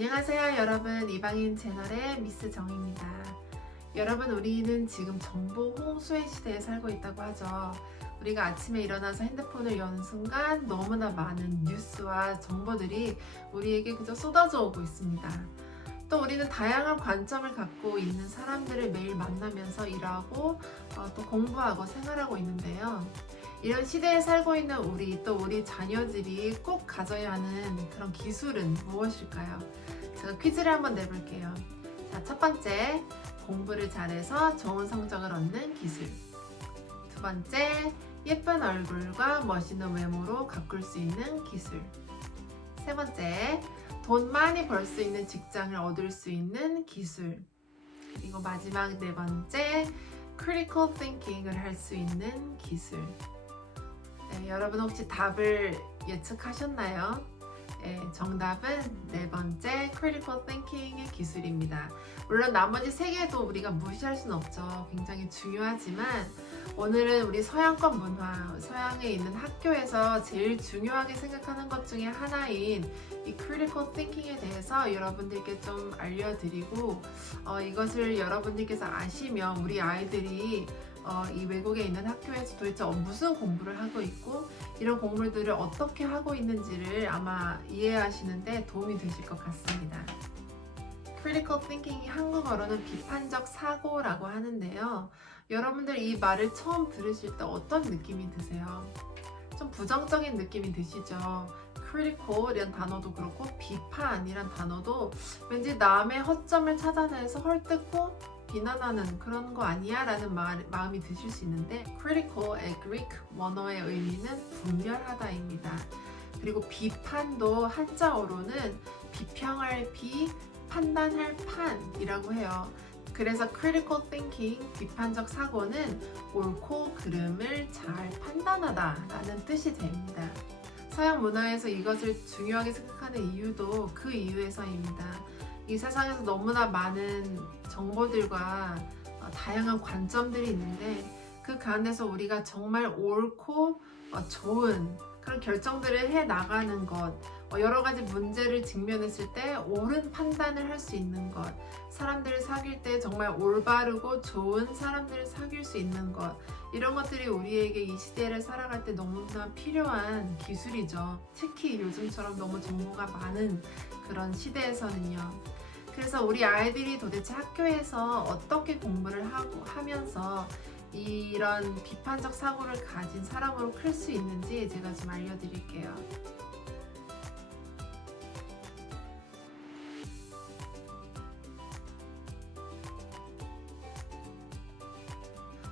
안녕하세요 여러분, 이방인 채널의 미스 정입니다. 여러분, 우리는 지금 정보 홍수의 시대에 살고 있다고 하죠. 우리가 아침에 일어나서 핸드폰을 여는 순간 너무나 많은 뉴스와 정보들이 우리에게 그저 쏟아져 오고 있습니다. 또 우리는 다양한 관점을 갖고 있는 사람들을 매일 만나면서 일하고 또 공부하고 생활하고 있는데요. 이런 시대에 살고 있는 우리, 또 우리 자녀들이 꼭 가져야 하는 그런 기술은 무엇일까요? 제가 퀴즈를 한번 내볼게요. 자, 첫 번째, 공부를 잘해서 좋은 성적을 얻는 기술. 두 번째, 예쁜 얼굴과 멋있는 외모로 가꿀 수 있는 기술. 세 번째, 돈 많이 벌 수 있는 직장을 얻을 수 있는 기술. 그리고 마지막 네 번째, critical thinking을 할 수 있는 기술. 네, 여러분 혹시 답을 예측하셨나요? 네, 정답은 네 번째 critical thinking의 기술입니다. 물론 나머지 세 개도 우리가 무시할 수는 없죠. 굉장히 중요하지만 오늘은 우리 서양권 문화, 서양에 있는 학교에서 제일 중요하게 생각하는 것 중에 하나인 이 critical thinking에 대해서 여러분들께 좀 알려드리고 이것을 여러분들께서 아시면 우리 아이들이 이 외국에 있는 학교에서 도대체 무슨 공부를 하고 있고 이런 공부들을 어떻게 하고 있는지를 아마 이해하시는데 도움이 되실 것 같습니다. Critical Thinking이 한국어로는 비판적 사고라고 하는데요. 여러분들 이 말을 처음 들으실 때 어떤 느낌이 드세요? 좀 부정적인 느낌이 드시죠? critical이란 단어도 그렇고 비판이란 단어도 왠지 남의 허점을 찾아내서 헐뜯고 비난하는 그런 거 아니야? 라는 마음이 드실 수 있는데 critical의 Greek 원어의 의미는 분별하다입니다. 그리고 비판도 한자어로는 비평할 비, 판단할 판이라고 해요. 그래서 critical thinking, 비판적 사고는 옳고 그름을 잘 판단하다 라는 뜻이 됩니다. 서양 문화에서 이것을 중요하게 생각하는 이유도 그 이유에서입니다. 이 세상에서 너무나 많은 정보들과 다양한 관점들이 있는데 그 가운데서 우리가 정말 옳고 좋은 그런 결정들을 해 나가는 것, 여러 가지 문제를 직면했을 때 옳은 판단을 할 수 있는 것, 사람들을 사귈 때 정말 올바르고 좋은 사람들을 사귈 수 있는 것, 이런 것들이 우리에게 이 시대를 살아갈 때 너무나 필요한 기술이죠. 특히 요즘처럼 너무 정보가 많은 그런 시대에서는요. 그래서 우리 아이들이 도대체 학교에서 어떻게 공부를 하면서 이런 비판적 사고를 가진 사람으로 클 수 있는지 제가 좀 알려드릴게요.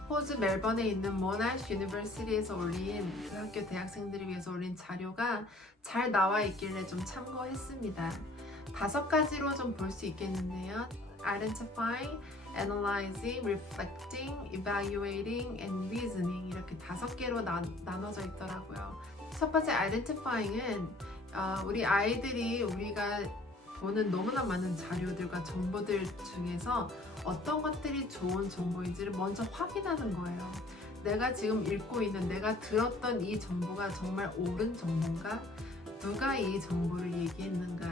호주 멜번에 있는 모나쉬 유니버시티에서 올린 그 학교 대학생들을 위해서 올린 자료가 잘 나와 있길래 좀 참고했습니다. 5가지로 좀 볼 수 있겠는데요. Identifying, Analyzing, Reflecting, Evaluating, and Reasoning 이렇게 5개로 나눠져 있더라고요. 첫 번째 Identifying은 우리 아이들이 우리가 보는 너무나 많은 자료들과 정보들 중에서 어떤 것들이 좋은 정보인지를 먼저 확인하는 거예요. 내가 지금 읽고 있는, 내가 들었던 이 정보가 정말 옳은 정보인가? 누가 이 정보를 얘기했는가?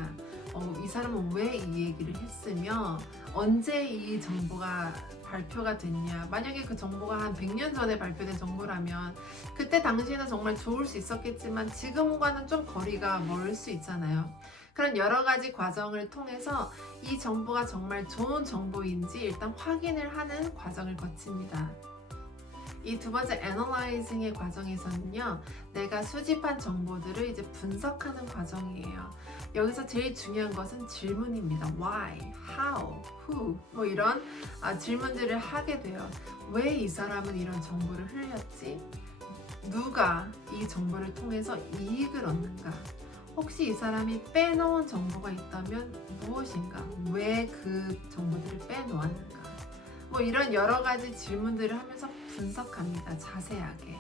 이 사람은 왜 이 얘기를 했으며 언제 이 정보가 발표가 됐냐? 만약에 그 정보가 한 100년 전에 발표된 정보라면 그때 당시에는 정말 좋을 수 있었겠지만 지금과는 좀 거리가 멀 수 있잖아요. 그런 여러 가지 과정을 통해서 이 정보가 정말 좋은 정보인지 일단 확인을 하는 과정을 거칩니다. 이 두 번째 Analyzing의 과정에서는요, 내가 수집한 정보들을 이제 분석하는 과정이에요. 여기서 제일 중요한 것은 질문입니다. Why, How, Who 뭐 이런 질문들을 하게 돼요. 왜 이 사람은 이런 정보를 흘렸지? 누가 이 정보를 통해서 이익을 얻는가? 혹시 이 사람이 빼놓은 정보가 있다면 무엇인가? 왜 그 정보들을 빼놓았는가? 뭐 이런 여러 가지 질문들을 하면서 분석합니다. 자세하게.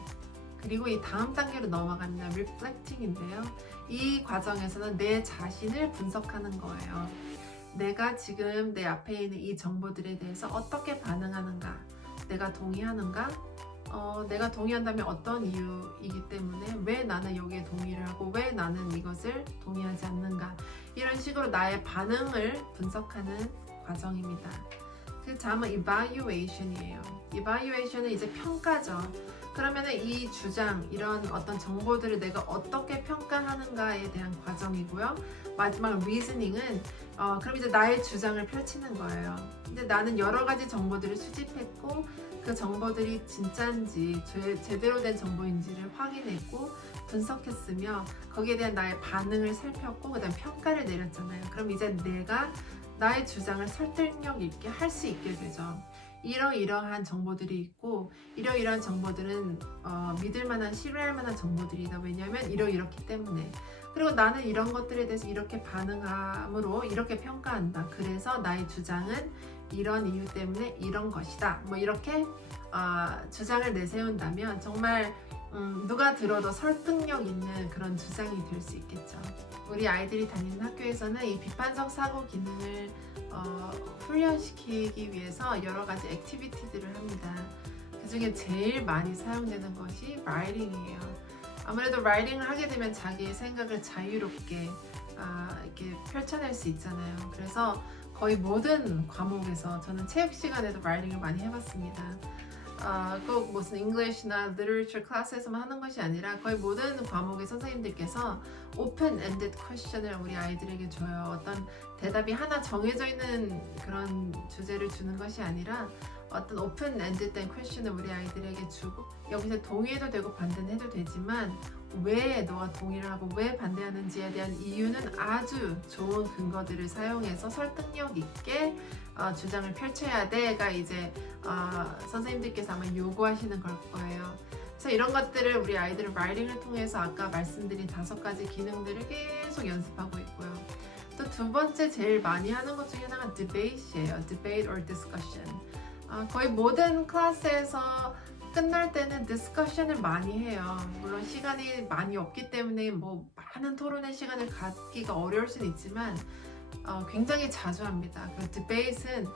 그리고 이 다음 단계로 넘어갑니다. Reflecting인데요. 이 과정에서는 내 자신을 분석하는 거예요. 내가 지금 내 앞에 있는 이 정보들에 대해서 어떻게 반응하는가? 내가 동의하는가? 내가 동의한다면 어떤 이유이기 때문에 왜 나는 여기에 동의를 하고 왜 나는 이것을 동의하지 않는가, 이런 식으로 나의 반응을 분석하는 과정입니다. 그 다음은 evaluation이에요. evaluation은 이제 평가죠. 그러면 이 주장, 이런 어떤 정보들을 내가 어떻게 평가하는가에 대한 과정이고요. 마지막 reasoning은 그럼 이제 나의 주장을 펼치는 거예요. 근데 나는 여러 가지 정보들을 수집했고 그 정보들이 진짜인지 제대로 된 정보인지를 확인했고 분석했으며 거기에 대한 나의 반응을 살폈고 그 다음 평가를 내렸잖아요. 그럼 이제 내가 나의 주장을 설득력 있게 할 수 있게 되죠. 이러이러한 정보들이 있고 이러이러한 정보들은 믿을 만한, 신뢰할 만한 정보들이다. 왜냐하면 이러이렇기 때문에. 그리고 나는 이런 것들에 대해서 이렇게 반응함으로 이렇게 평가한다. 그래서 나의 주장은 이런 이유 때문에 이런 것이다. 뭐 이렇게 주장을 내세운다면 정말 누가 들어도 설득력 있는 그런 주장이 될 수 있겠죠. 우리 아이들이 다니는 학교에서는 이 비판적 사고 기능을 훈련시키기 위해서 여러 가지 액티비티들을 합니다. 그 중에 제일 많이 사용되는 것이 라이팅이에요. 아무래도 라이팅을 하게 되면 자기의 생각을 자유롭게 이렇게 펼쳐낼 수 있잖아요. 그래서 거의 모든 과목에서 저는 체육 시간에도 라이팅을 많이 해봤습니다. 꼭 무슨 English나 Literature 클래스에서만 하는 것이 아니라 거의 모든 과목의 선생님들께서 open-ended question을 우리 아이들에게 줘요. 어떤 대답이 하나 정해져 있는 그런 주제를 주는 것이 아니라 어떤 open-ended 된 question을 우리 아이들에게 주고 여기서 동의해도 되고 반대는 해도 되지만 왜 너가 동의를 하고 왜 반대하는지에 대한 이유는 아주 좋은 근거들을 사용해서 설득력 있게 주장을 펼쳐야 돼가 이제 선생님들께서 아마 요구하시는 걸 거예요. 그래서 이런 것들을 우리 아이들은 라이팅을 통해서 아까 말씀드린 5가지 기능들을 계속 연습하고 있고요. 또 두 번째 제일 많이 하는 것 중에 하나가 debate이에요. debate or discussion. 거의 모든 클래스에서 끝날 때는 디스커션을 많이 해요. 물론 시간이 많이 없기 때문에 뭐 많은 토론의 시간을 갖기가 어려울 수는 있지만 굉장히 자주 합니다. 그 디베이트는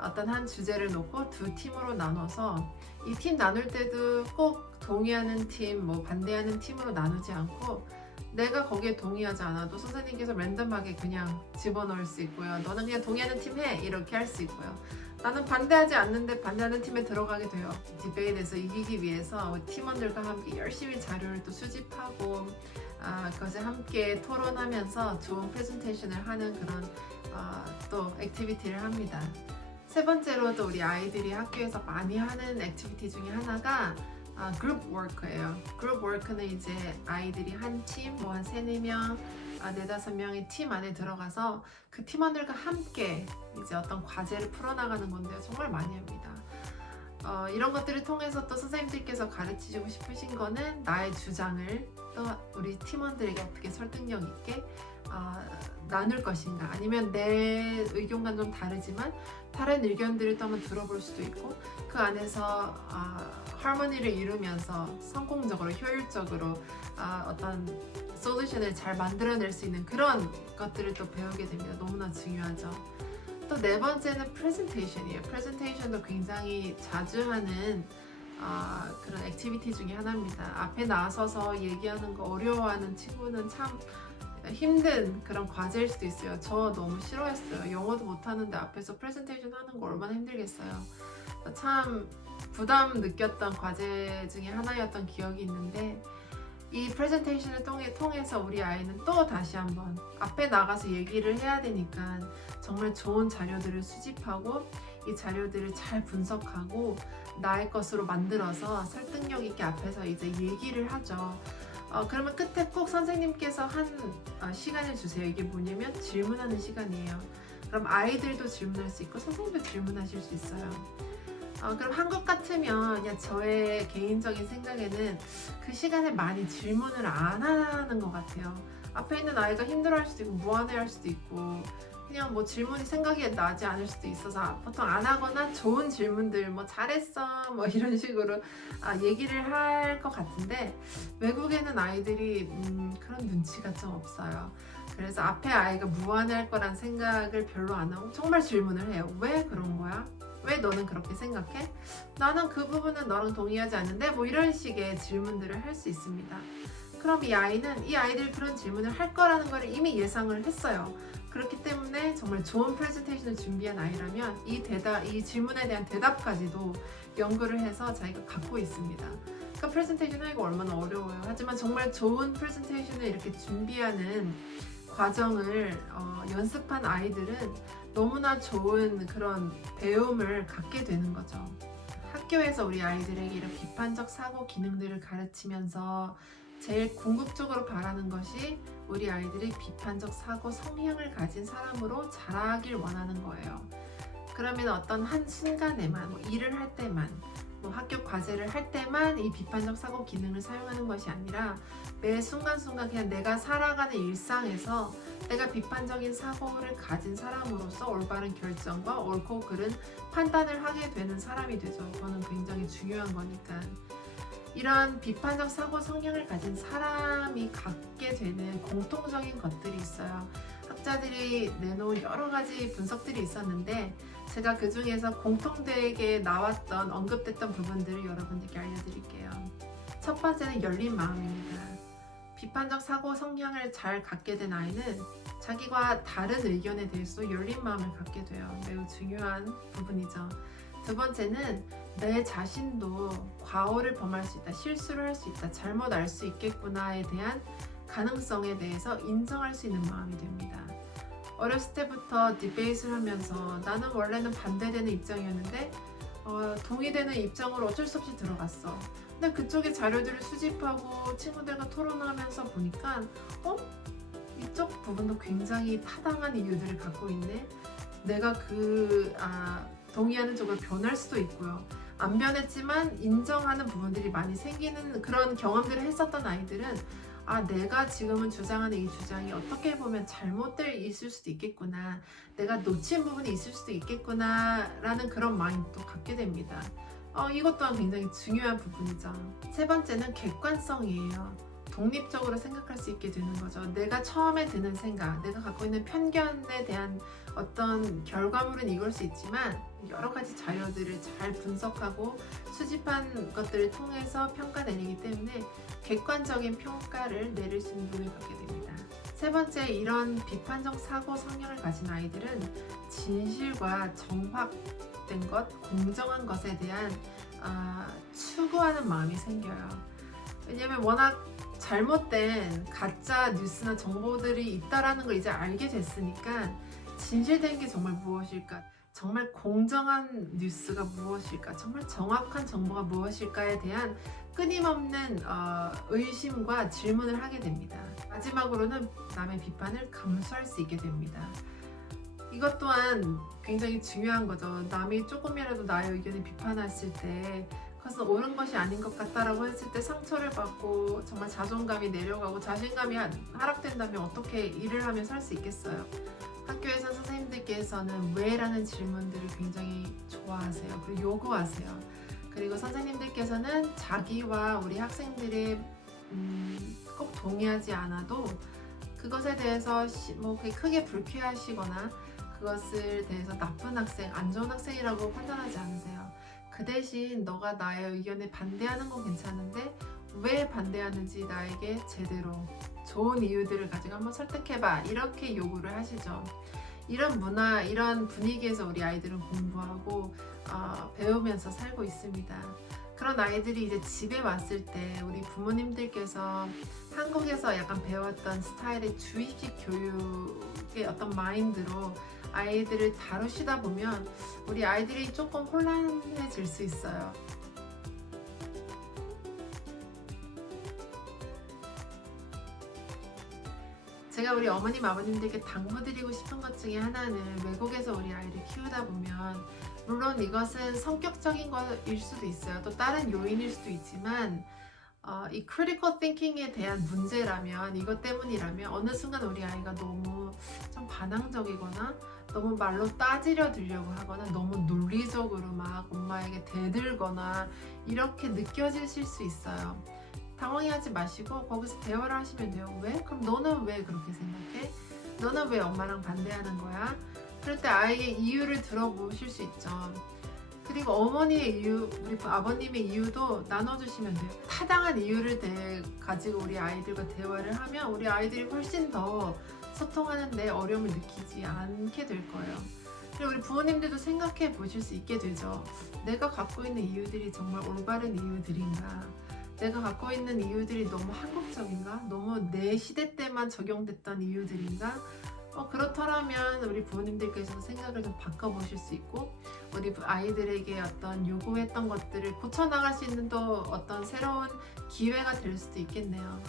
어떤 한 주제를 놓고 두 팀으로 나눠서 이 팀 나눌 때도 꼭 동의하는 팀, 뭐 반대하는 팀으로 나누지 않고 내가 거기에 동의하지 않아도 선생님께서 랜덤하게 그냥 집어넣을 수 있고요. 너는 그냥 동의하는 팀 해! 이렇게 할 수 있고요. 나는 반대하지 않는데 반대하는 팀에 들어가게 돼요. 디베이트에서 이기기 위해서 팀원들과 함께 열심히 자료를 또 수집하고 그것을 함께 토론하면서 좋은 프레젠테이션을 하는 그런 또 액티비티를 합니다. 세 번째로 또 우리 아이들이 학교에서 많이 하는 액티비티 중에 하나가 그룹 워크예요. 그룹 워크는 이제 아이들이 한 팀, 뭐 한 3, 4명, 4, 5명의 팀 안에 들어가서 그 팀원들과 함께 이제 어떤 과제를 풀어나가는 건데요. 정말 많이 합니다. 이런 것들을 통해서 또 선생님들께서 가르치고 싶으신 거는 나의 주장을 또 우리 팀원들에게 어떻게 설득력 있게 나눌 것인가, 아니면 내 의견과 좀 다르지만 다른 의견들을 또 한번 들어볼 수도 있고 그 안에서 하모니를 이루면서 성공적으로 효율적으로 어떤 솔루션을 잘 만들어낼 수 있는 그런 것들을 또 배우게 됩니다. 너무나 중요하죠. 또 네 번째는 프레젠테이션이에요. 프레젠테이션도 굉장히 자주 하는 그런 액티비티 중에 하나입니다. 앞에 나서서 얘기하는 거 어려워하는 친구는 참 힘든 그런 과제일 수도 있어요. 저 너무 싫어했어요. 영어도 못하는데 앞에서 프레젠테이션 하는 거 얼마나 힘들겠어요. 참 부담 느꼈던 과제 중에 하나였던 기억이 있는데 이 프레젠테이션을 통해서 우리 아이는 또 다시 한번 앞에 나가서 얘기를 해야 되니까 정말 좋은 자료들을 수집하고 이 자료들을 잘 분석하고 나의 것으로 만들어서 설득력 있게 앞에서 이제 얘기를 하죠. 그러면 끝에 꼭 선생님께서 한 시간을 주세요. 이게 뭐냐면 질문하는 시간이에요. 그럼 아이들도 질문할 수 있고 선생님도 질문하실 수 있어요. 그럼 한국 같으면 그냥 저의 개인적인 생각에는 그 시간에 많이 질문을 안 하는 것 같아요. 앞에 있는 아이가 힘들어할 수도 있고 무안해할 수도 있고 그냥 뭐 질문이 생각이 나지 않을 수도 있어서 보통 안 하거나 좋은 질문들 뭐 잘했어 뭐 이런 식으로 얘기를 할 것 같은데 외국에는 아이들이 그런 눈치가 좀 없어요. 그래서 앞에 아이가 무안해할 거란 생각을 별로 안 하고 정말 질문을 해요. 왜 그런 거야? 왜 너는 그렇게 생각해? 나는 그 부분은 너랑 동의하지 않는데 뭐 이런 식의 질문들을 할 수 있습니다. 그럼 이 아이들이 그런 질문을 할 거라는 걸 이미 예상을 했어요. 그렇기 때문에 정말 좋은 프레젠테이션을 준비한 아이라면 이 질문에 대한 대답까지도 연구를 해서 자기가 갖고 있습니다. 그러니까 프레젠테이션 하기가 얼마나 어려워요. 하지만 정말 좋은 프레젠테이션을 이렇게 준비하는 과정을 연습한 아이들은 너무나 좋은 그런 배움을 갖게 되는 거죠. 학교에서 우리 아이들에게 이런 비판적 사고 기능들을 가르치면서 제일 궁극적으로 바라는 것이 우리 아이들이 비판적 사고 성향을 가진 사람으로 자라길 원하는 거예요. 그러면 어떤 한 순간에만, 뭐 일을 할 때만, 뭐 학교 과제를 할 때만 이 비판적 사고 기능을 사용하는 것이 아니라 매 순간순간 그냥 내가 살아가는 일상에서 내가 비판적인 사고를 가진 사람으로서 올바른 결정과 옳고 그른 판단을 하게 되는 사람이 되죠. 그거는 굉장히 중요한 거니까. 이런 비판적 사고 성향을 가진 사람이 갖게 되는 공통적인 것들이 있어요. 학자들이 내놓은 여러 가지 분석들이 있었는데 제가 그 중에서 공통되게 나왔던 언급됐던 부분들을 여러분들께 알려드릴게요. 첫 번째는 열린 마음입니다. 비판적 사고 성향을 잘 갖게 된 아이는 자기가 다른 의견에 대해서 열린 마음을 갖게 돼요. 매우 중요한 부분이죠. 두 번째는 내 자신도 과오를 범할 수 있다, 실수를 할 수 있다, 잘못 알 수 있겠구나에 대한 가능성에 대해서 인정할 수 있는 마음이 됩니다. 어렸을 때부터 디베이트를 하면서 나는 원래는 반대되는 입장이었는데 동의되는 입장으로 어쩔 수 없이 들어갔어. 근데 그쪽의 자료들을 수집하고 친구들과 토론하면서 보니까 이쪽 부분도 굉장히 타당한 이유들을 갖고 있네. 내가 동의하는 쪽으로 변할 수도 있고요. 안 변했지만 인정하는 부분들이 많이 생기는 그런 경험들을 했었던 아이들은 내가 지금은 주장하는 이 주장이 어떻게 보면 잘못되어 있을 수도 있겠구나, 내가 놓친 부분이 있을 수도 있겠구나 라는 그런 마인드도 갖게 됩니다. 이것 또한 굉장히 중요한 부분이죠. 세 번째는 객관성이에요. 독립적으로 생각할 수 있게 되는 거죠. 내가 처음에 드는 생각, 내가 갖고 있는 편견에 대한 어떤 결과물은 이걸 수 있지만 여러 가지 자료들을 잘 분석하고 수집한 것들을 통해서 평가내리기 때문에 객관적인 평가를 내릴 수 있는 눈을 갖게 됩니다. 세 번째, 이런 비판적 사고 성향을 가진 아이들은 진실과 정확된 것, 공정한 것에 대한 추구하는 마음이 생겨요. 왜냐면 워낙 잘못된 가짜 뉴스나 정보들이 있다라는 걸 이제 알게 됐으니까 진실된 게 정말 무엇일까? 정말 공정한 뉴스가 무엇일까? 정말 정확한 정보가 무엇일까에 대한 끊임없는 의심과 질문을 하게 됩니다. 마지막으로는 남의 비판을 감수할 수 있게 됩니다. 이것 또한 굉장히 중요한 거죠. 남이 조금이라도 나의 의견을 비판했을 때 그것은 옳은 것이 아닌 것 같다라고 했을 때 상처를 받고 정말 자존감이 내려가고 자신감이 하락된다면 어떻게 일을 하며 살 수 있겠어요? 학교에서 선생님들께서는 왜? 라는 질문들을 굉장히 좋아하세요. 그리고 요구하세요. 그리고 선생님들께서는 자기와 우리 학생들이 꼭 동의하지 않아도 그것에 대해서 뭐 크게 불쾌하시거나 그것을 대해서 나쁜 학생, 안 좋은 학생이라고 판단하지 않으세요. 그 대신 너가 나의 의견에 반대하는 건 괜찮은데 왜 반대하는지 나에게 제대로 좋은 이유들을 가지고 한번 설득해봐, 이렇게 요구를 하시죠. 이런 문화, 이런 분위기에서 우리 아이들은 공부하고 배우면서 살고 있습니다. 그런 아이들이 이제 집에 왔을 때 우리 부모님들께서 한국에서 약간 배웠던 스타일의 주입식 교육의 어떤 마인드로 아이들을 다루시다 보면 우리 아이들이 조금 혼란해질 수 있어요. 제가 우리 어머님, 아버님들께 당부드리고 싶은 것 중에 하나는 외국에서 우리 아이를 키우다 보면 물론 이것은 성격적인 것일 수도 있어요. 또 다른 요인일 수도 있지만 이 critical thinking에 대한 문제라면, 이것 때문이라면 어느 순간 우리 아이가 너무 좀 반항적이거나 너무 말로 따지려 들려고 하거나 너무 논리적으로 막 엄마에게 대들거나 이렇게 느껴지실 수 있어요. 당황해하지 마시고 거기서 대화를 하시면 돼요. 왜? 그럼 너는 왜 그렇게 생각해? 너는 왜 엄마랑 반대하는 거야? 그럴 때 아이의 이유를 들어보실 수 있죠. 그리고 어머니의 이유, 우리 아버님의 이유도 나눠주시면 돼요. 타당한 이유를 가지고 우리 아이들과 대화를 하면 우리 아이들이 훨씬 더 소통하는데 어려움을 느끼지 않게 될 거예요. 그리고 우리 부모님들도 생각해 보실 수 있게 되죠. 내가 갖고 있는 이유들이 정말 올바른 이유들인가? 내가 갖고 있는 이유들이 너무 한국적인가? 너무 내 시대 때만 적용됐던 이유들인가? 그렇더라면 우리 부모님들께서 생각을 좀 바꿔보실 수 있고 우리 아이들에게 어떤 요구했던 것들을 고쳐나갈 수 있는 또 어떤 새로운 기회가 될 수도 있겠네요.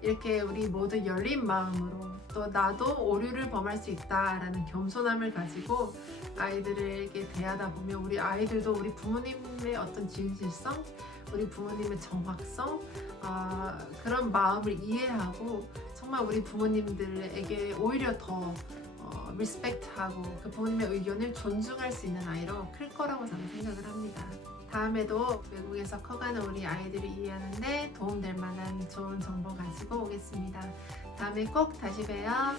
이렇게 우리 모두 열린 마음으로 또 나도 오류를 범할 수 있다라는 겸손함을 가지고 아이들에게 대하다 보면 우리 아이들도 우리 부모님의 어떤 진실성, 우리 부모님의 정확성, 그런 마음을 이해하고 정말 우리 부모님들에게 오히려 더 리스펙트하고 그 부모님의 의견을 존중할 수 있는 아이로 클 거라고 저는 생각을 합니다. 다음에도 외국에서 커가는 우리 아이들을 이해하는데 도움될 만한 좋은 정보 가지고 오겠습니다. 다음에 꼭 다시 봬요.